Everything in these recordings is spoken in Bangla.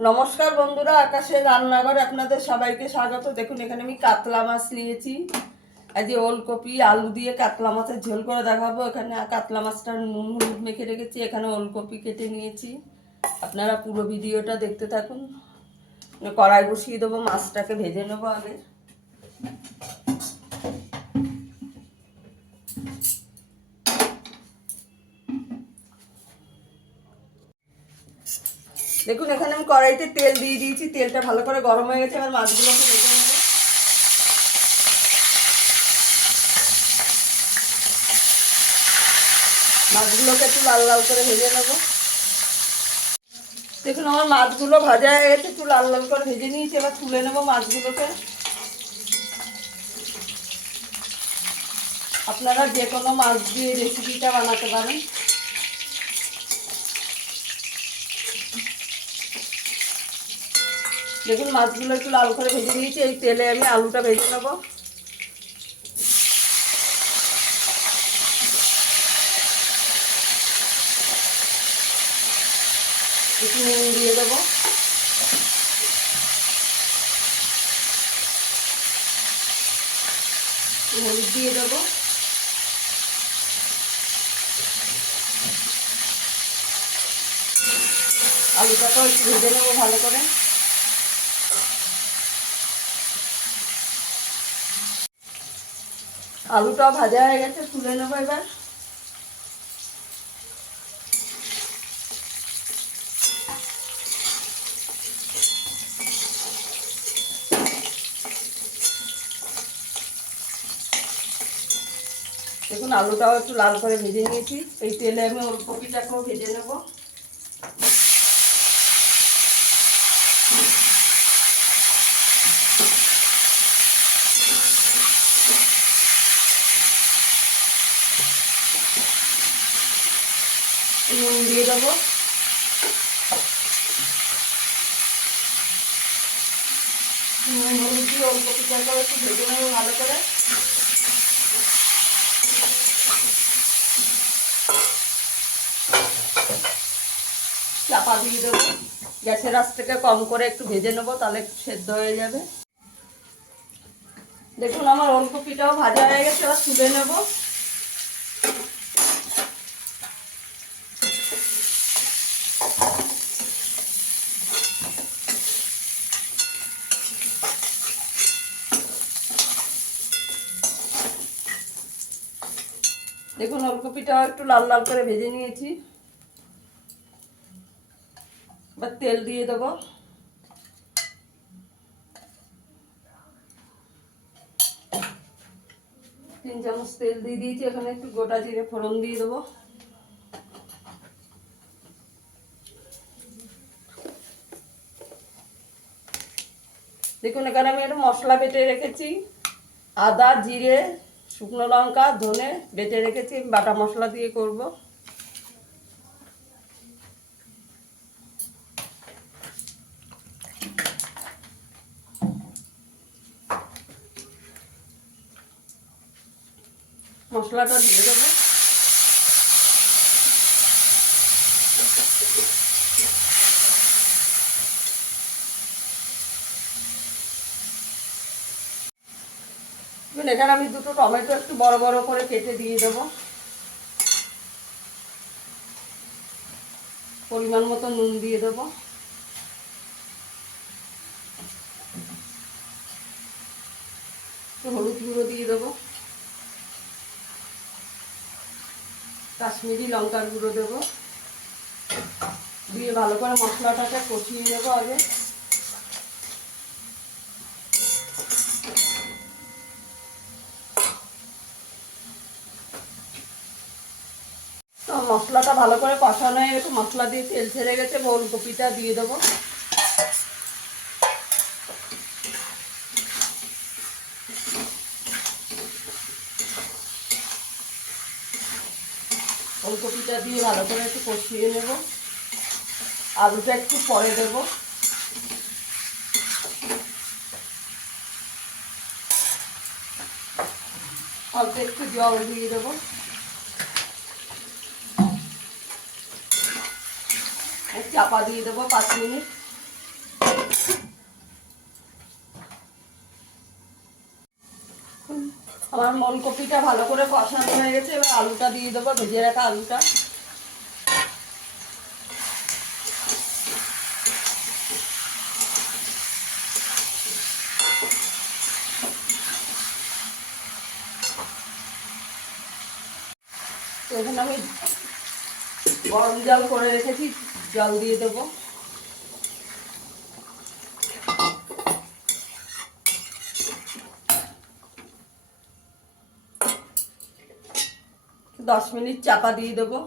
নমস্কার বন্ধুরা, আকাশের রান্নাঘরে আপনাদের সবাইকে স্বাগত। দেখুন এখানে আমি কাতলা মাছ নিয়েছি। আজ ওলকপি আলু দিয়ে কাতলা মাছের ঝোল করে দেখাবো। এখানে কাতলা মাছটা নুন হলুদ মেখে রেখেছি, এখানে ওলকপি কেটে নিয়েছি। আপনারা পুরো ভিডিওটা দেখতে থাকুন। কড়াই বসিয়ে দেবো, মাছটাকে ভেজে নেবো আগে। দেখুন এখানে আমি কড়াইতে তেল দিয়ে দিয়েছি, তেলটা ভালো করে গরম হয়ে গেছে। এবার মাছগুলোকে ভেজে নেবো। মাছগুলোকে একটু লাল লাল করে ভেজে নেবো। দেখুন আমার মাছগুলো ভাজা হয়ে গেছে, একটু লাল লাল করে ভেজে নিয়েছি। এবার তুলে নেবো মাছগুলোকে। আপনারা যে কোনো মাছ দিয়ে রেসিপিটা বানাতে পারেন। দেখুন মাছগুলো একটু লাল করে ভেজে নিয়েছি। এই তেলে আমি আলুটা ভেজে নেবো। একটু নুন দিয়ে দেবো। হলুদ দিয়ে দেবো। আলুটাকেও একটু ভেজে নেবো ভালো করে। আলুটাও ভাজা হয়ে গেছে, তুলে নেবো এবার। দেখুন আলুটাও একটু লাল করে ভেজে নিয়েছি। এই তেলে আমি ওলকপিটাকেও ভেজে নেবো। নুন দিয়ে দেবো। নুন হলুদ দিয়ে ওলকপিটাকেও একটু ভেজে নেবো ভালো করে। চাপা দিয়ে দেবো। গ্যাসের আঁচটাকে কম করে একটু ভেজে নেবো, তাহলে একটু সেদ্ধ হয়ে যাবে। দেখুন আমার ওলকপিটাও ভাজা হয়ে গেছে, এবার তুলে নেব। দেখুন ওলকপিটাও একটু লাল লাল করে ভেজে নিয়েছি। এবার তেল দিয়ে দেবো। 3 চামচ তেল দিয়ে দিয়েছি। এখানে একটু গোটা জিরে ফোড়ন দিয়ে দেবো। দেখুন এখানে আমি একটা মশলা বেটে রেখেছি। আদা, জিরে, শুকনো লঙ্কা, ধনে বেটে রেখেছি। বাটা মশলা দিয়ে করব। মশলাটা দিয়ে দেবো। এখানে আমি দুটো টমেটো একটু বড় বড় করে কেটে দিয়ে দেবো। পরিমাণ মতো নুন দিয়ে দেবো। একটু হলুদ গুঁড়ো দিয়ে দেবো। কাশ্মীরি লঙ্কার গুঁড়ো দেবো। দিয়ে ভালো করে মশলাটাকে কষিয়ে নেবো আগে। তো মশলাটা ভালো করে কষানো হয়ে গেছে, মশলা দিয়ে তেল ছেড়ে গেছে। ওলকপিটা দিয়ে দেবো। ওলকপিটা দিয়ে ভালো করে একটু কষিয়ে নেব। আলুটা একটু পরে দেবো। অল্প একটু জল দিয়ে দেবো। চাপা দিয়ে দেবো 5 মিনিট। আমার ওলকপিটা ভালো করে কষানো হয়ে গেছে, এবার আলুটা দিয়ে দেবো, ভেজে রাখা আলুটা। তো এখানে আমি গরম জল করে রেখেছি, জল দিয়ে দেবো। দশ মিনিট চাপা দিয়ে দেবো।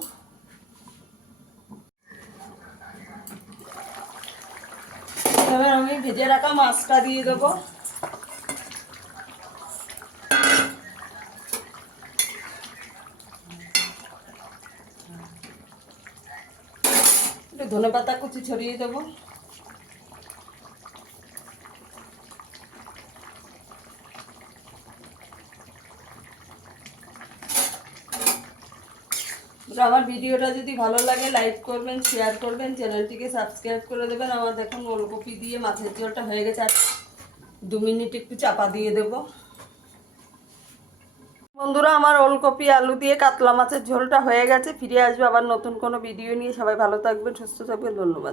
এবার আমি ভেজে রাখা মাছটা দিয়ে দেবো। একটু ধনেপাতা কুচি ছড়িয়ে দেবো। আমার ভিডিওটা যদি ভালো লাগে লাইক করবেন, শেয়ার করবেন, চ্যানেলটিকে সাবস্ক্রাইব করে দেবেন। আমার দেখুন ওলকপি দিয়ে মাছের ঝোলটা হয়ে গেছে, আর 2 মিনিট একটু চাপা দিয়ে দেব। বন্ধুরা, আমার ওলকপি আলু দিয়ে কাতলা মাছের ঝোলটা হয়ে গেছে। ফিরে আসবে আবার নতুন কোনো ভিডিও নিয়ে। সবাই ভালো থাকবেন, সুস্থ থাকবেন, ধন্যবাদ।